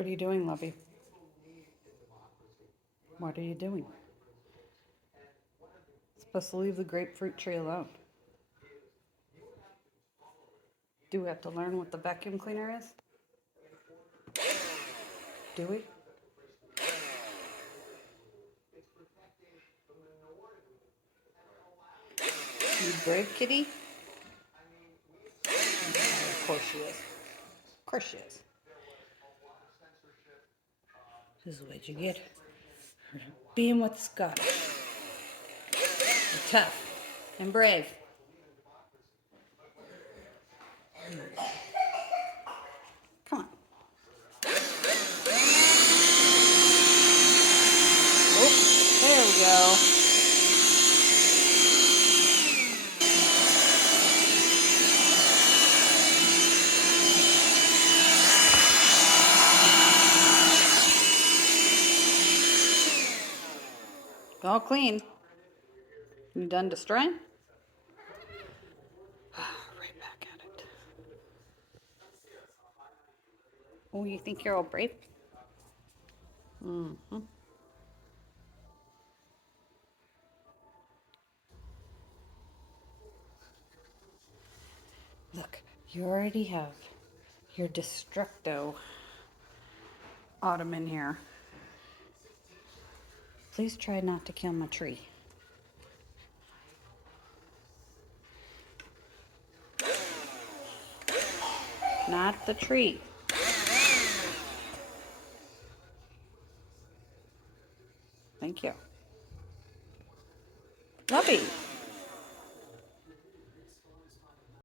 What are you doing, Lovie? What are you doing? Supposed to leave the grapefruit tree alone. Do we have to learn what the vacuum cleaner is? Do we? You brave kitty? Of course she is. Of course she is. This is what you get for being with Scott. You're tough and brave. Come on. Oh, there we go. All clean. You done destroying? Right back at it. Oh, you think you're all brave? Mm-hmm. Look, you already have your Destructo ottoman here. Please try not to kill my tree. Not the tree. Thank you. Lovey.